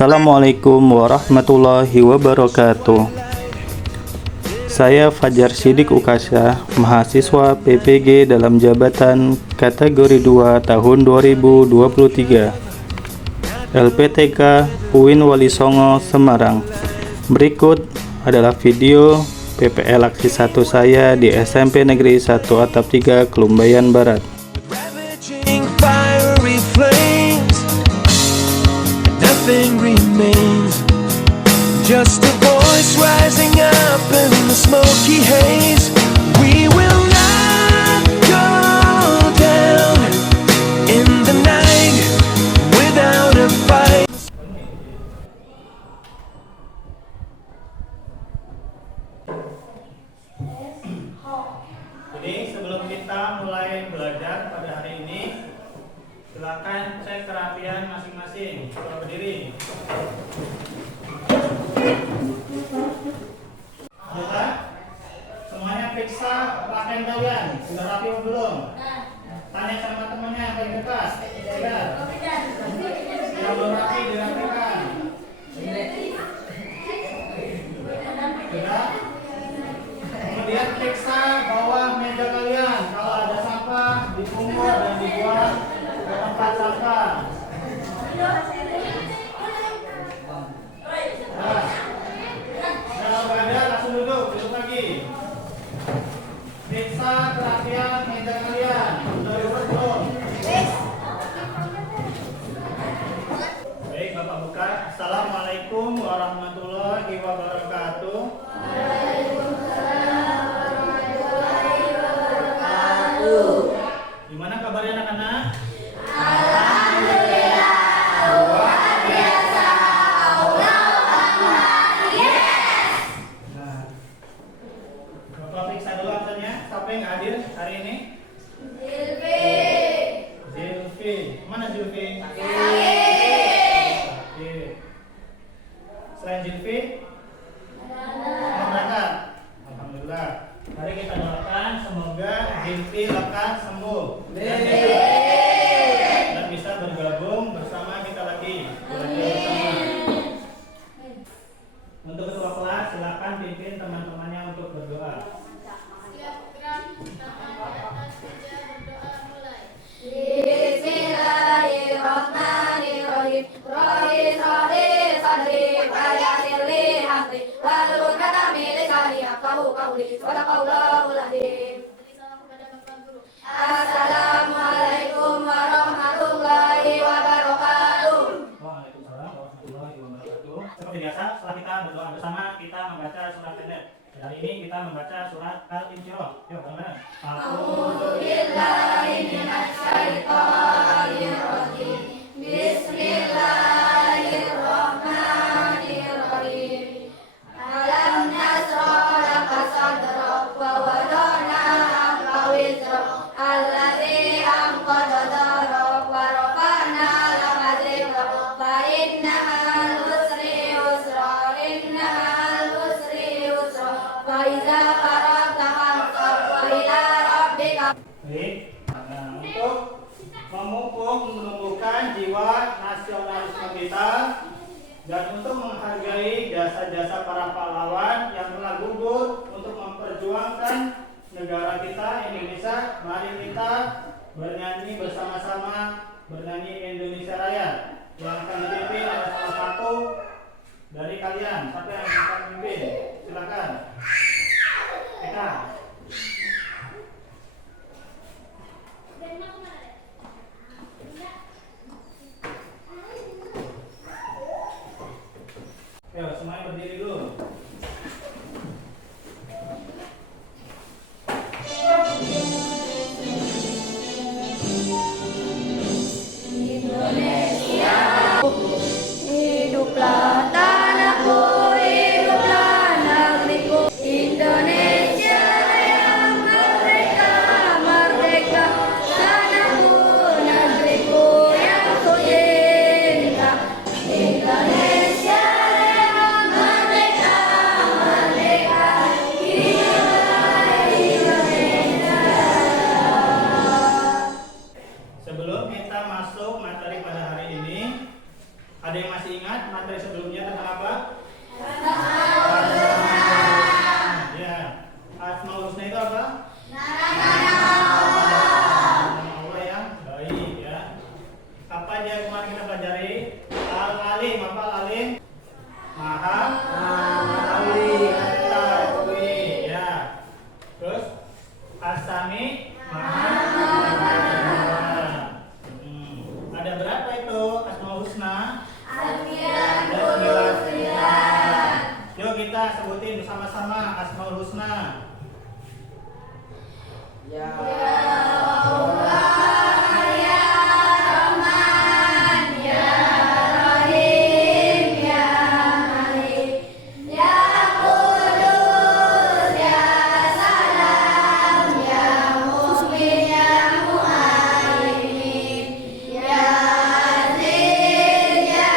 Assalamualaikum warahmatullahi wabarakatuh. Saya Fajar Sidik Ukasha, mahasiswa PPG dalam jabatan kategori 2 tahun 2023, LPTK UIN Wali Songo, Semarang. Berikut adalah video PPL aksi 1 saya di SMP Negeri 1 Atap 3, Kelumbayan Barat. Nothing remains, just a voice rising up in the smoky haze. We will not go down in the night without a fight. Jadi sebelum kita mulai belajar pada hari ini, silakan cek kerapian masing-masing. Coba berdiri. Sudah? Semuanya periksa pakaian kalian. Sudah rapi atau belum? Tanya sama temannya yang paling dekat. Sudah? Yang belum rapi dirapikan. Sudah? Kemudian periksa bawah meja kalian. Kalau ada sampah, dipungut dan dibuang ke tempat sampah. Kalau nggak ada, langsung duduk lagi. Periksa kerapian meja kalian. Sudah diurut belum? Baik, Bapak buka. Assalamualaikum warahmatullahi wabarakatuh. Gimana kabarnya anak-anak? Bapak periksa dulu absennya. Siapa yang hadir hari ini? Zilfi. Mana Zilfi? Selain Zilfi? Berangkat. Alhamdulillah. Mari kita doakan semoga Zilfi lekas sembuh dan bisa bergabung bersama kita lagi. Untuk ketua kelas, silakan pimpin teman-temannya untuk berdoa. Bismillahirrahmanirrahim. Rabbi shrah sadri wa yassir li amri wahlul 'uqdatam min lisani yafqahu qawli. Shadaqallahul azim. Assalamualaikum warahmatullahi wabarakatuh. Waalaikumsalam warahmatullahi wabarakatuh. Seperti biasa, setelah kita berdoa bersama, kita membaca surat pendek. Hari ini kita membaca surat Al-Insyirah. Yuk, teman-teman. A'udzubillahi minasyaitonir rajim. Bismillahirrahmanirrahim. Alam nashrah laka sadrak wa wada'na 'anka wizrak alladzi anqadha dhahrak wa rafa'na laka dhikrak fa innal usri yusra fa idza faragta fansab wa ila rabbika. Baik. Untuk memupuk menumbuhkan jiwa nasionalisme kita dan untuk menghargai jasa-jasa para pahlawan yang telah gugur untuk memperjuangkan negara kita Indonesia, mari kita bernyanyi bersama-sama, bernyanyi Indonesia Raya yang akan dipimpin oleh salah satu dari kalian. Siapa yang akan memimpin? Silakan. Eka. Ayo, semuanya berdiri dulu. Hiduplah tanahku, hiduplah negeriku, Indonesia siapa? Nama Allah yang baik ya. Apa aja yang kemarin kita pelajari? Al-Alim, apa Al-Alim? Maha mengetahui ya. Terus As-Sami, Maha mendengar. Ada berapa itu Asmaul Husna? Ada 99. Yuk kita sebutin bersama-sama Asmaul Husna. Ya Allah, ya Rahman, ya Rahim, ya Malik, ya Qudus, ya Salam, ya Mu'min, ya Muhaimin, ya Aziz, ya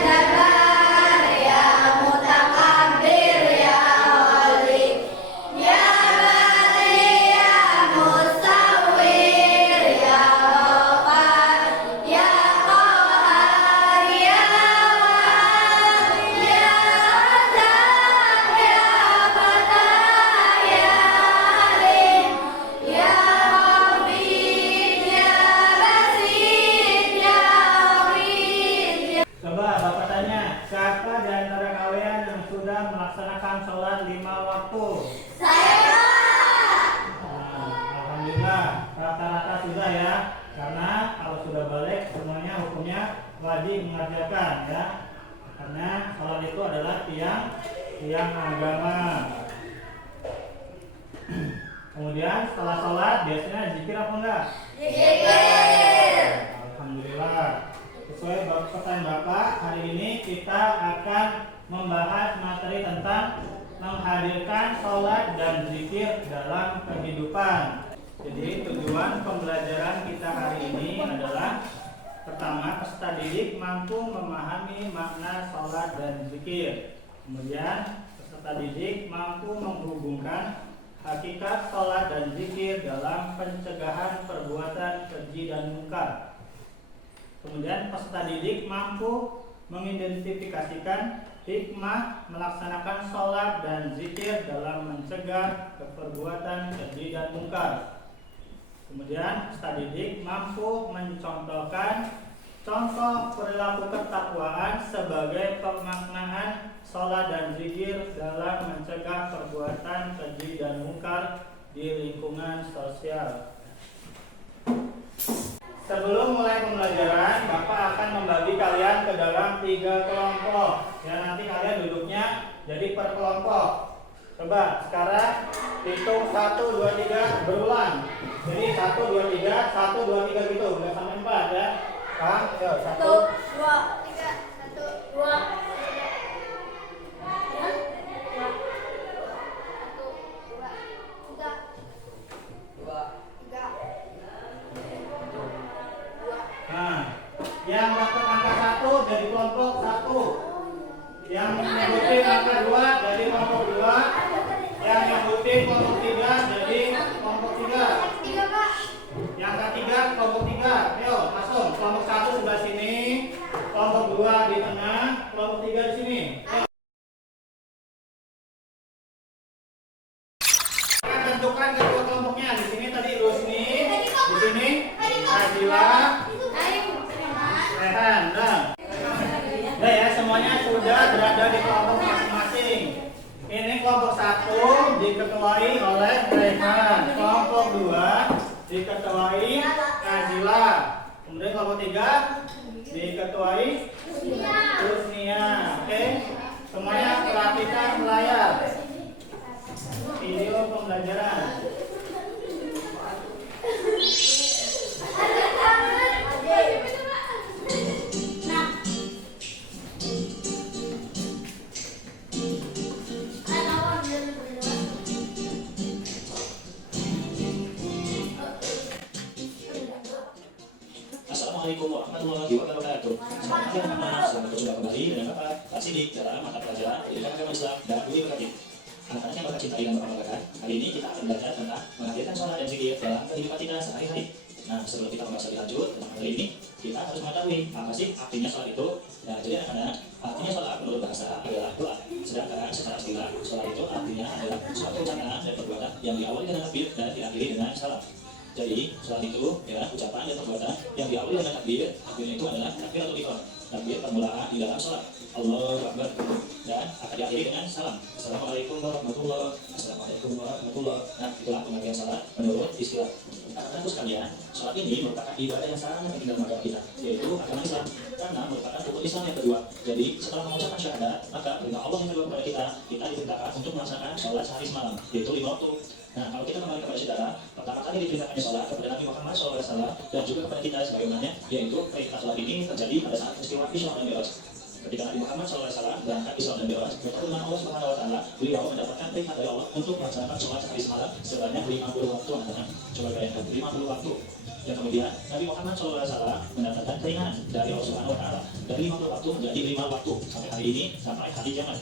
Jabbar, ya Mutakabbir, ya Wali, ya Bari, ya Musawwir, ya Ghaffar, ya Qahhar, ya Wahhab, ya Razzaq, ya Fattah, ya Alim, ya Hafid, ya Basit, ya Hafiz. Coba Bapak tanya, siapa di antara kalian yang sudah melaksanakan sholat 5 waktu? Saya Nah, alhamdulillah, rata-rata sudah ya. Karena kalau sudah balik semuanya hukumnya wajib mengerjakan ya. Karena sholat itu adalah tiang agama. Kemudian setelah sholat biasanya zikir apa enggak? zikir. Alhamdulillah. Sesuai pertanyaan Bapak, hari ini kita akan membahas materi tentang menghadirkan sholat dan zikir dalam kehidupan. Jadi tujuan pembelajaran kita hari ini adalah pertama, peserta didik mampu memahami makna sholat dan zikir. Kemudian peserta didik mampu menghubungkan hakikat sholat dan zikir dalam pencegahan perbuatan keji dan munkar. Kemudian peserta didik mampu mengidentifikasikan hikmah melaksanakan sholat dan zikir dalam mencegah perbuatan keji dan munkar. Kemudian peserta didik mampu mencontohkan contoh perilaku ketakwaan sebagai pemaknaan sholat dan zikir dalam mencegah perbuatan keji dan munkar di lingkungan sosial. Sebelum mulai pembelajaran, Bapak akan membagi kalian ke dalam 3 kelompok. Ya, nanti kalian duduknya jadi per kelompok. Coba sekarang hitung 1, 2, 3 berulang. Jadi 1, 2, 3, 1, 2, 3 gitu. Udah sampai 4 ya. Paham? Yuk, 1, 2, 3, 1, 2. Nah, yang dapat angka 1 dari kelompok 1. Yang nyebutin angka 2 dari kelompok 2. Yang nyebutin kelompok 3 dari kelompok 3. Yang ketiga kelompok 3. Ayo, masuk. Kelompok 1 sebelah sini, kelompok 2 di tengah, kelompok 3 di sini. Ayo. Kita tentukan kedua kelompoknya. Di sini tadi Rusni, di sini Azila, Rehan. Nah ya, semuanya sudah berada di kelompok masing-masing. Ini kelompok 1 diketuai oleh Rehan, kelompok 2 diketuai Azila, kemudian kelompok 3 diketuai Rusnia. Oke, semuanya perhatikan layar video pembelajaran. Assalamualaikum warahmatullahi wabarakatuh. Selamat berjumpa kembali dengan Bapak Pak Sidik dalam mata pelajaran Pendidikan Agama Islam dan Budi Pekerti. Anak-anak yang Bapak cintai dan Bapak banggakan, hari ini kita akan belajar tentang menghadirkan sholat dan zikir dalam kehidupan kita sehari-hari. Nah, sebelum kita membahas lebih lanjut tentang materi ini, kita harus mengetahui apa sih artinya sholat itu. Nah, jadi anak-anak, artinya sholat menurut bahasa adalah doa. Sedangkan secara istilah, sholat itu artinya adalah suatu ucapan dan perbuatan yang diawali dengan takbir takbir dan diakhiri dengan salam. Jadi salat itu ya ucapan dan perbuatan yang diawali dengan takbir. Takbirnya itu adalah takbir atau ikrar. Takbir permulaan di dalam salat. Allahu Akbar dan akan diakhiri dengan salam. Assalamualaikum warahmatullahi wabarakatuh. Assalamualaikum warahmatullahi wabarakatuh. Nah, itulah pengertian salat menurut istilah. Anak-anakku sekalian, salat ini merupakan ibadah yang sangat penting dalam agama kita, yaitu agama Islam, karena merupakan rukun Islam yang kedua. Jadi setelah mengucapkan syahadat, maka perintah Allah yang kedua kepada kita diperintahkan untuk melaksanakan salat sehari semalam, yaitu 5 waktu. Nah, kalau kita kembali kepada saudara, pertama kali diperintahkannya salat kepada Nabi Muhammad SAW dan juga kepada kita sebagaimana, yaitu perintah salat ini terjadi pada saat peristiwa Isra dan Mi'raj. Ketika Nabi Muhammad SAW berangkat Isra dan Mi'raj, bertemu dengan Allah Subhanahu Wa Taala, beliau mendapatkan perintah dari Allah untuk melaksanakan sholat sehari semalam sebanyak 50 waktu. Coba bayangkan 50 waktu. Dan kemudian Nabi Muhammad SAW mendapatkan keringanan dari Allah Subhanahu Wa Taala dari 50 waktu menjadi 5 waktu sampai hari ini, sampai hari kiamat.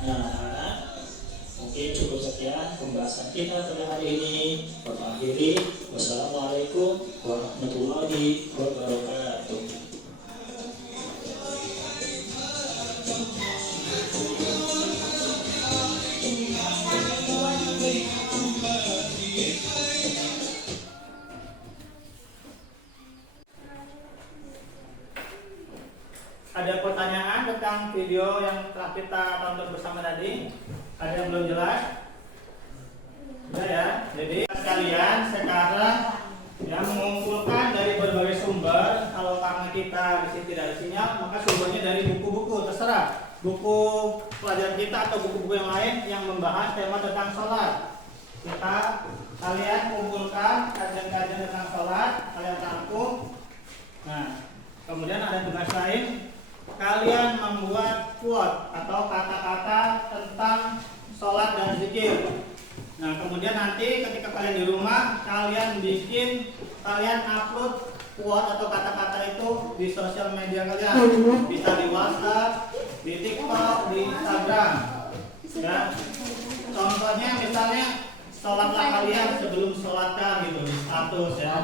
Nah, mungkin cukup sekian pembahasan kita pada hari ini. Akhiri, wassalamualaikum warahmatullahi wabarakatuh. Ada pertanyaan tentang video yang telah kita tonton bersama tadi? Ada yang belum jelas? Sudah ya. Jadi sekalian sekarang yang mengumpulkan dari berbagai sumber. Kalau karena kita di sini tidak ada sinyal, maka sumbernya dari buku-buku, terserah. Buku pelajaran kita atau buku-buku yang lain yang membahas tema tentang sholat. Kalian kumpulkan kajian-kajian tentang sholat, kalian rangkum. Nah, kemudian ada tugas lain. Kalian membuat quote atau kata-kata tentang sholat dan zikir. Nah, kemudian nanti ketika kalian di rumah, kalian upload quote atau kata-kata itu di sosial media kalian. Bisa di WhatsApp, di TikTok, di Instagram. Ya. Contohnya misalnya sholatlah kalian sebelum sholatkan gitu di status ya.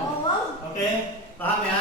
Oke, paham ya?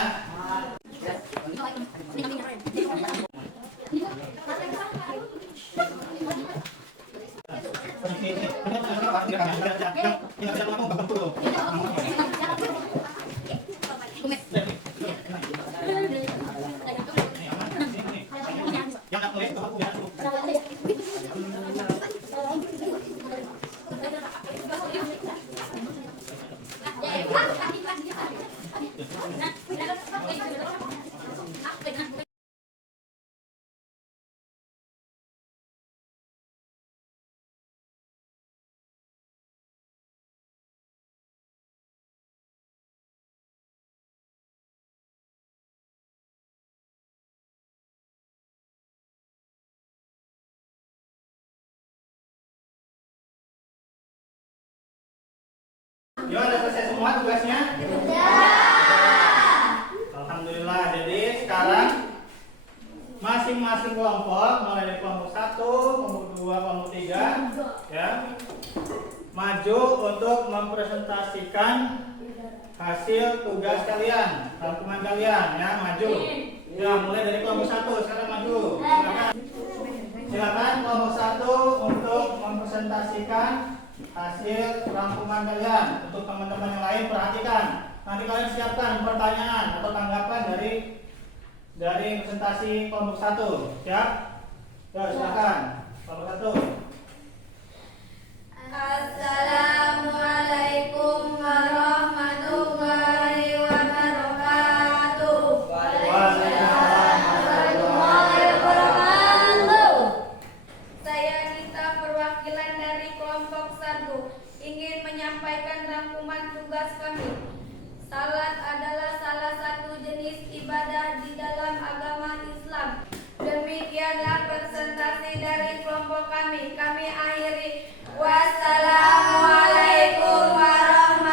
Gimana, selesai semua tugasnya? Alhamdulillah. Jadi sekarang masing-masing kelompok, mulai dari kelompok 1, kelompok 2, kelompok 3 ya, maju untuk mempresentasikan hasil tugas kalian, rangkuman kalian ya, maju. Ya, mulai dari kelompok 1 sekarang maju. Silakan kelompok 1 untuk mempresentasikan hasil rangkuman kalian. Untuk teman-teman yang lain perhatikan. Nanti kalian siapkan pertanyaan atau tanggapan dari presentasi kelompok 1. Siap? Ya, silakan. Kelompok 1. Assalamualaikum warahmatullahi wabarakatuh. Waalaikumsalam warahmatullahi wabarakatuh. Saya Nita, perwakilan dari kelompok 1, ingin menyampaikan rangkuman tugas kami. Salat adalah salah satu jenis ibadah di dalam agama Islam. Demikianlah presentasi dari kelompok kami. Kami akhiri. Wassalamualaikum warahmatullahi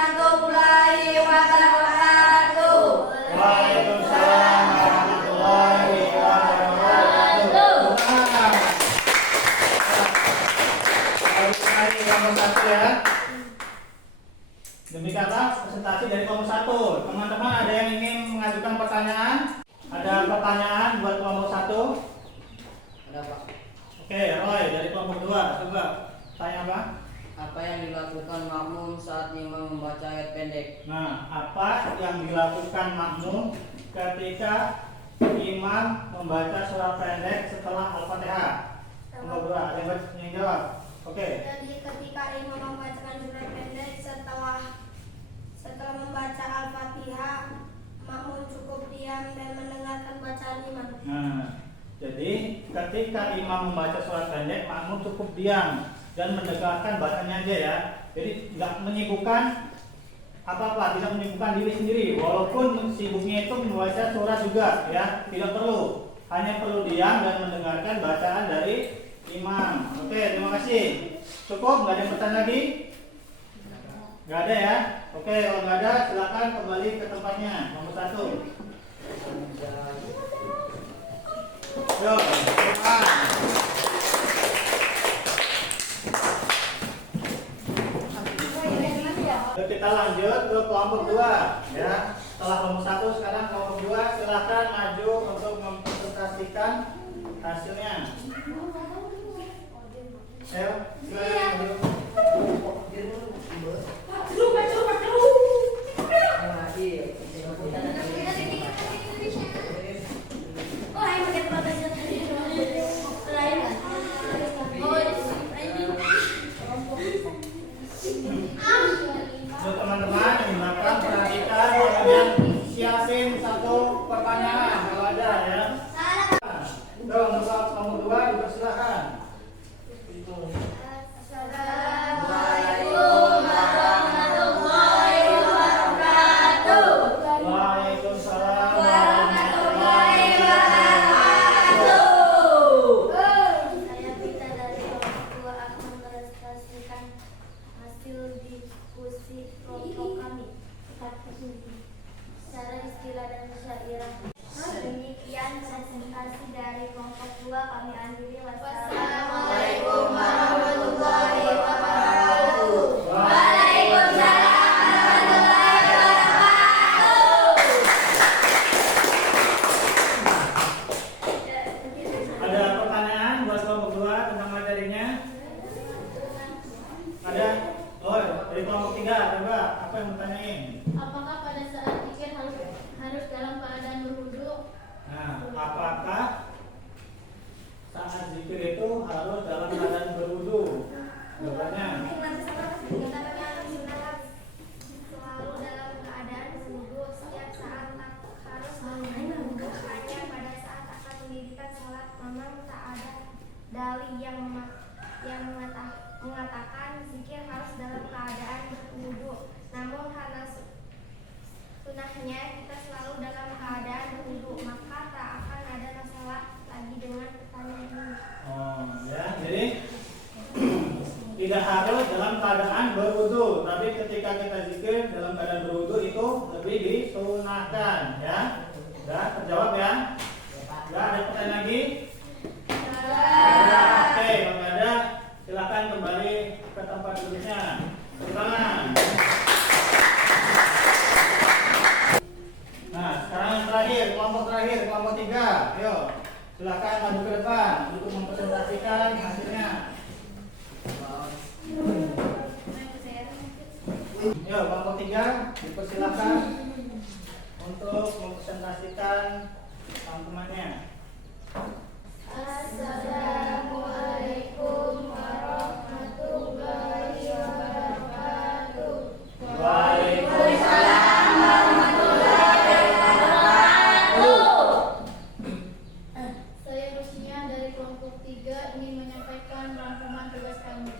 pertanyaan? Ada pertanyaan buat kelompok 1? Ada Pak. Oke, Roy dari kelompok 2, coba tanya apa? Apa yang dilakukan makmum saat imam membaca ayat pendek? Nah, apa yang dilakukan makmum ketika imam membaca surat pendek setelah Al-Fatihah? Kelompok 2, ada yang jawab? Oke. Jadi ketika imam membacakan surat pendek setelah membaca Al-Fatihah, makmum cukup diam dan mendengarkan bacaan imam. Nah, jadi ketika imam membaca surat pendek, makmum cukup diam dan mendengarkan bacanya aja ya. Jadi nggak menyibukkan apa-apa, tidak menyibukkan diri sendiri. Walaupun sibuknya itu membaca surat juga ya, tidak perlu. Hanya perlu diam dan mendengarkan bacaan dari imam. Oke, terima kasih. Cukup? Nggak ada yang bertanya lagi? Nggak ada ya? Oke, kalau nggak ada silakan kembali ke tempatnya. Nomor 1. Yo, kita lanjut ke kelompok 2 ya. Setelah kelompok 1 sekarang kelompok 2, silakan maju untuk mempresentasikan hasilnya. Ayo, silakan maju. Untuk teman-teman yang belakang perhatikan, kemudian siapin satu pertanyaan kalau ada ya. Tuh, untuk kelompok 2 dipersilakan. Assalamualaikum warahmatullahi wabarakatuh. Waalaikumsalam Warahmatullahi wabarakatuh. Saya Vita dari kelompok 2 akan mempresentasikan hasil diskusi kelompok kami. Secara istilah dan syairah. Demikian presentasi dari kelompok 2 kami akhiri. Wassalamualaikum warahmatullahi wabarakatuh. Waalaikumsalam warahmatullahi wabarakatuh. Ada pertanyaan buat kelompok 2 tentang materinya? Ada? Oh, dari kelompok 3 coba apa yang bertanyain? Apakah pada saat zikir harus dalam keadaan berwudu? Nah, apakah saat zikir itu harus dalam keadaan berwudu? Jawabannya. Selalu dalam keadaan berwudu setiap saat, tak harus berwudu. Hanya pada saat akan mendirikan salat memang tak ada dalil yang mengatakan zikir harus dalam keadaan berwudu. Namun karena sunahnya kita selalu dalam keadaan berwudu, maka tak akan ada masalah lagi dengan pertanyaan ini. Oh, ya. Jadi tidak harus dalam keadaan berwudu, tapi ketika kita zikir dalam keadaan berwudu itu lebih disunahkan, ya. Sudah terjawab ya? Sudah ada pertanyaan lagi? Oke, kalau nggak ada, silakan kembali ke tempat duduknya. Silakan. Nah, sekarang yang terakhir, kelompok 3. Ayo, silakan maju ke depan untuk mempresentasikan hasilnya. Yo, kelompok 3 dipersilakan untuk mempresentasikan rangkumannya. Assalamualaikum warahmatullahi wabarakatuh. Waalaikumsalam warahmatullahi wabarakatuh. Saya Rusnia dari kelompok 3 ingin menyampaikan rangkuman tugas kami.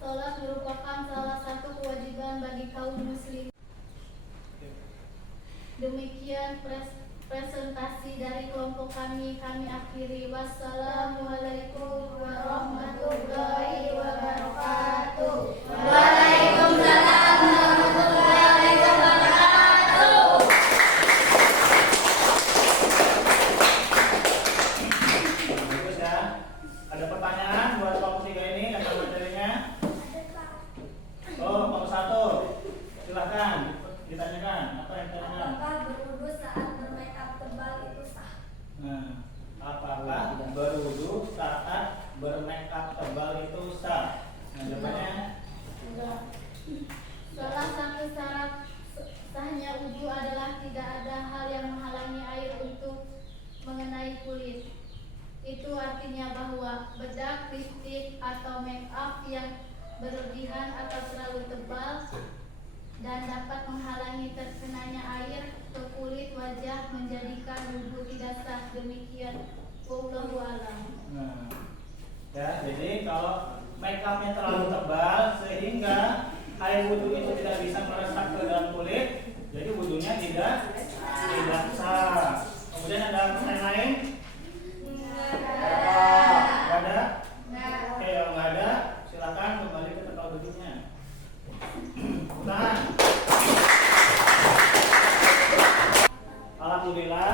Salat merupakan salah satu kewajiban bagi kaum muslim. Demikian presentasi dari kelompok kami akhiri. Wassalamualaikum warahmatullahi wabarakatuh. Waalaikumsalam warahmatullahi wabarakatuh. Bagus ya. Ada pertanyaan buat kelompok 3 ini tentang materinya? Oh, kelompok 1. Silakan ditanyakan. Apa yang ditanyakan? Apakah berwudu saat menjadikan wudhu tidak sah. Demikian. Wallahu a'lam. Nah, ya, jadi kalau make upnya terlalu tebal sehingga air wudhu itu tidak bisa meresap ke dalam kulit, jadi wudhunya tidak sah. Kemudian ada pertanyaan lain? Nggak ada? Oke, kalau nggak ada, silakan kembali ke tempat duduknya. Nah, alhamdulillah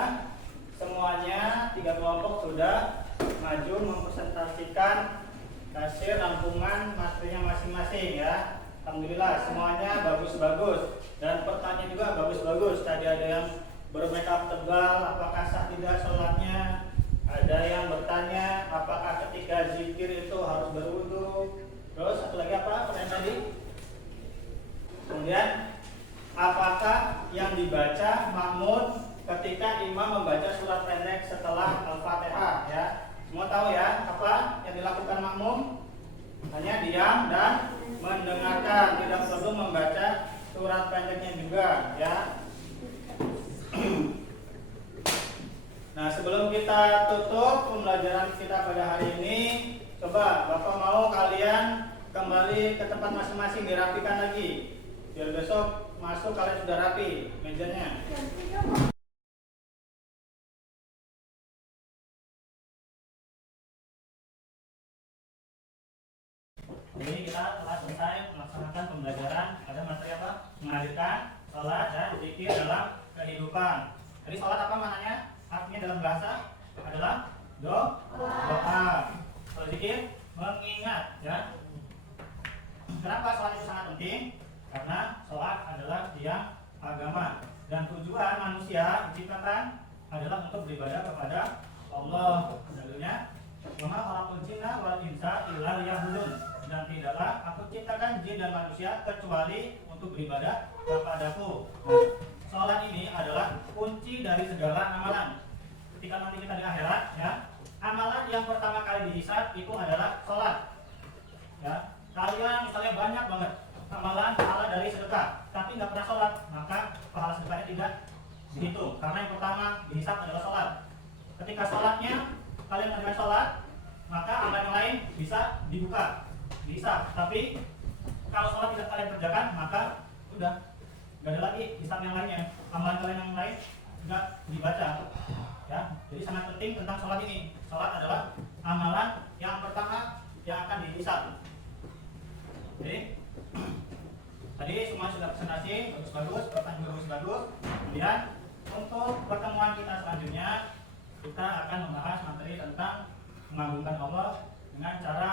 semuanya 3 kelompok sudah maju mempresentasikan hasil rangkuman materinya masing-masing ya. Alhamdulillah semuanya bagus-bagus dan pertanyaan juga bagus-bagus. Tadi ada yang bermakeup tebal, apakah sah tidak sholatnya? Ada yang bertanya apakah ketika zikir itu harus berwudu? Terus satu lagi apa pertanyaan tadi? Kemudian apakah yang dibaca makmum ketika imam membaca surat pendek setelah Al-Fatihah ya? Semua tahu ya apa yang dilakukan makmum? Hanya diam dan mendengarkan, tidak perlu membaca surat pendeknya juga ya. Nah, sebelum kita tutup pembelajaran kita pada hari ini, coba Bapak mau kalian kembali ke tempat masing-masing dirapikan lagi. Biar besok masuk kalian sudah rapi mejanya. Jadi kita telah selesai melaksanakan pembelajaran pada materi apa? Menghadirkan sholat dan zikir dalam kehidupan. Jadi sholat apa maknanya? Artinya dalam bahasa adalah doa. Kalau zikir mengingat ya. Kenapa sholat itu sangat penting? Karena sholat adalah tiang agama dan tujuan manusia diciptakan adalah untuk beribadah kepada Allah. Dalilnya, "Wa ma khalaqul jinna wal insa illa liya'budun." Dan tidaklah aku ciptakan jin dan manusia kecuali untuk beribadah kepadaku. Nah, sholat ini adalah kunci dari segala amalan. Ketika nanti kita di akhirat, ya, amalan yang pertama kali dihisab itu adalah sholat. Ya, kalian misalnya banyak banget amalan pahala dari sedekah, tapi nggak pernah sholat, maka pahala sedekahnya tidak dihitung. Karena yang pertama dihisab adalah sholat. Ketika sholatnya kalian mengerjakan sholat, maka amalan yang lain bisa dibuka. Bisa, tapi kalau sholat tidak kalian kerjakan, maka udah nggak ada lagi hisab yang lainnya. Amalan kalian yang lain nggak dibaca. Ya, jadi sangat penting tentang sholat ini. Sholat adalah amalan yang pertama yang akan dihisab. Oke, tadi semua sudah presentasi, bagus-bagus, pertanyaan bagus-bagus. Kemudian untuk pertemuan kita selanjutnya, kita akan membahas materi tentang mengagungkan Allah dengan cara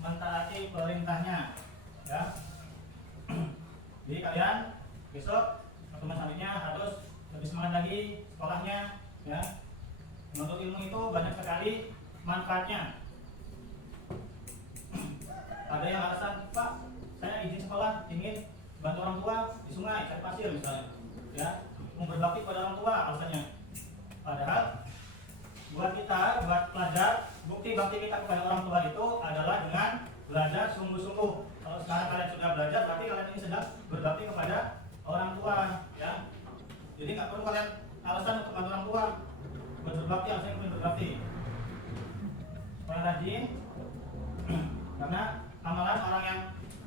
mentaati perintahnya ya. Jadi kalian besok pertemuan selanjutnya harus lebih semangat lagi sekolahnya ya. Menuntut ilmu itu banyak sekali manfaatnya. Ada yang alasan, "Pak, saya izin sekolah ingin bantu orang tua di sungai cari pasir misalnya ya, mau berbakti pada orang tua," alasannya. Padahal buat kita, buat pelajar, bukti bakti kita kepada orang tua itu adalah dengan belajar sungguh-sungguh. Kalau sekarang kalian sudah belajar, berarti kalian ini sedang berbakti kepada orang tua ya. Jadi nggak perlu kalian alasan untuk bantu orang tua. Buat berbakti, alasannya untuk berbakti. Orang rajin karena amalan orang yang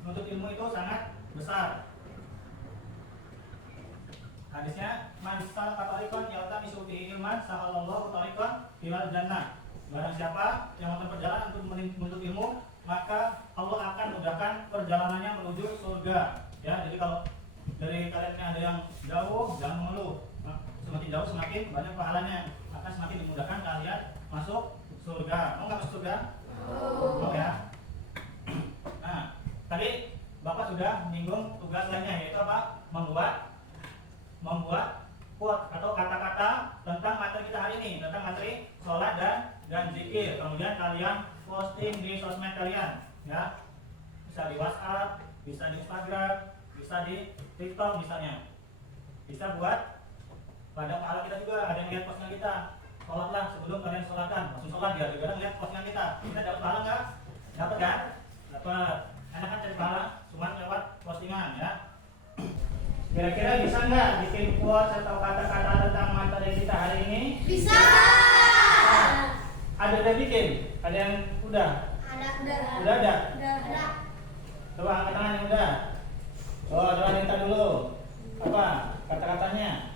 menuntut ilmu itu sangat besar. Hadisnya, "Man salaka tariqan yaltamisu fihi ilman, sahalallahu tariqan ilal jannah." Barang siapa yang melakukan perjalanan untuk menuntut ilmu, maka Allah akan mudahkan perjalanannya menuju surga. Ya, jadi kalau dari kalian ada yang jauh, jangan mengeluh. Semakin jauh semakin banyak pahalanya, akan semakin dimudahkan kalian masuk surga. Mau nggak masuk surga? Mau ya. Nah, tadi Bapak sudah menyinggung tugas lainnya, yaitu apa? Membuat quote atau kata-kata tentang materi kita hari ini, tentang materi sholat dan zikir. Kemudian kalian posting di sosmed kalian, ya, bisa di WhatsApp, bisa di Instagram, bisa di TikTok misalnya. Bisa buat pada pahala kita juga. Ada yang lihat postingan kita, sholatlah sebelum kalian sholatkan, langsung sholat ya. Kadang lihat postingan kita dapat pahala nggak? Dapat kan? Dapat. Enak kan cari pahala, cuma lewat postingan ya. Kira-kira bisa nggak bikin quotes atau kata-kata tentang materi kita hari Ada bikin? Ada yang udah? Ada. Udah ada? Ada. Coba angkat tangan yang udah. Oh, doa minta dulu. Apa kata-katanya?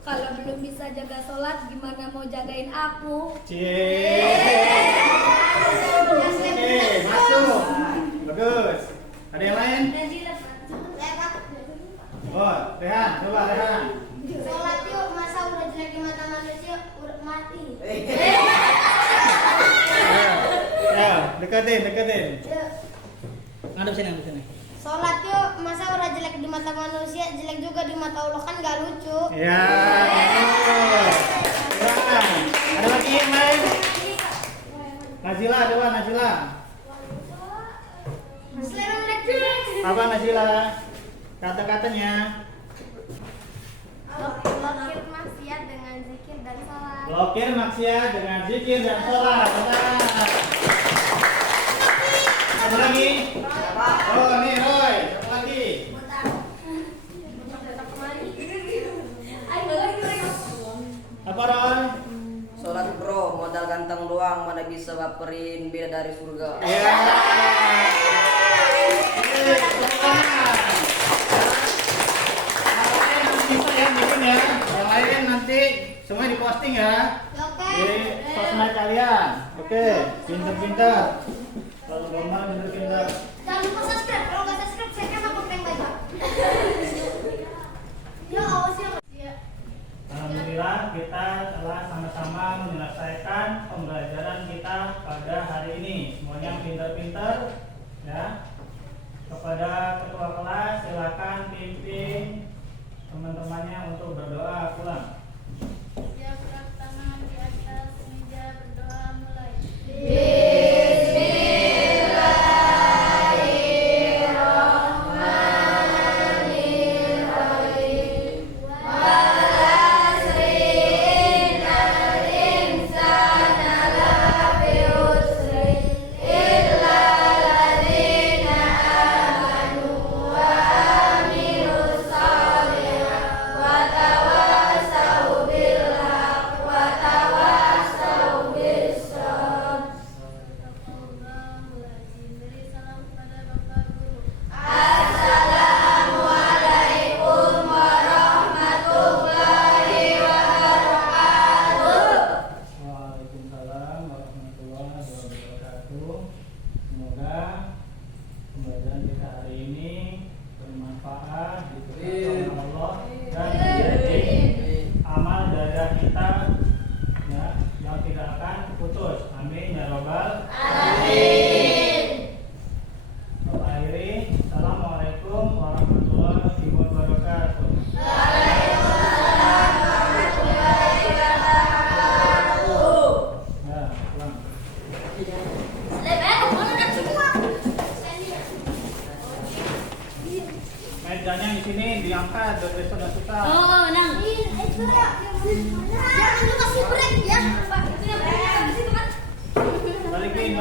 Kalau belum bisa jaga sholat, gimana mau jagain aku? Cie. Oke, masuk. Bagus. Ada yang lain? Oh, Rehan, coba Rehan. Sholat yuk, masa udah jelek di mata manusia, udah mati. Ya, deketin. Yuk. Ngadep sini. Sholat yuk, masa udah jelek di mata manusia, jelek juga di mata Allah, kan gak lucu. Ya. Silakan. Ada lagi yang lain? Najila, coba Najila. Apa Najila? Kata-katanya. Blokir maksiat dengan zikir dan sholat. Blokir maksiat dengan zikir dan sholat. Benar. Apa lagi? Oh, nih Roy. Apa lagi? Apa Roy? Sholat bro, modal ganteng doang, mana bisa baperin beda dari surga. Ya. Bisa ya, bikin ya. Yang lain nanti semua diposting ya. Oke. Di sosmed kalian. Oke, pinter-pinter. Kalau Bambang pinter-pinter. Jangan lupa subscribe. Kalau nggak subscribe, saya kan aku prank banyak. Ya, awas ya. Alhamdulillah kita telah sama-sama menyelesaikan pembelajaran kita pada hari ini. Semuanya pinter-pinter ya. Kepada ketua kelas silakan pimpin teman-temannya untuk berdoa pulang. Siap, gerak tangan di atas meja, berdoa mulai. Beri salam kepada Bapak Guru. Waalaikumsalam warahmatullahi wabarakatuh. Semoga pembelajaran kita hari ini bermanfaat, diberkati oleh Allah dan menjadi amal dada kita ya, yang tidak akan putus. Amin ya robbal alamin. Bapak akhiri, assalamualaikum warahmatullahi wabarakatuh. Ya, pulang. Mejanya di sini diangkat dari saudara-saudara. Oh, nang. Jangan lupa kasih break ya. Pak, itu yang break di situ kan. Balikin.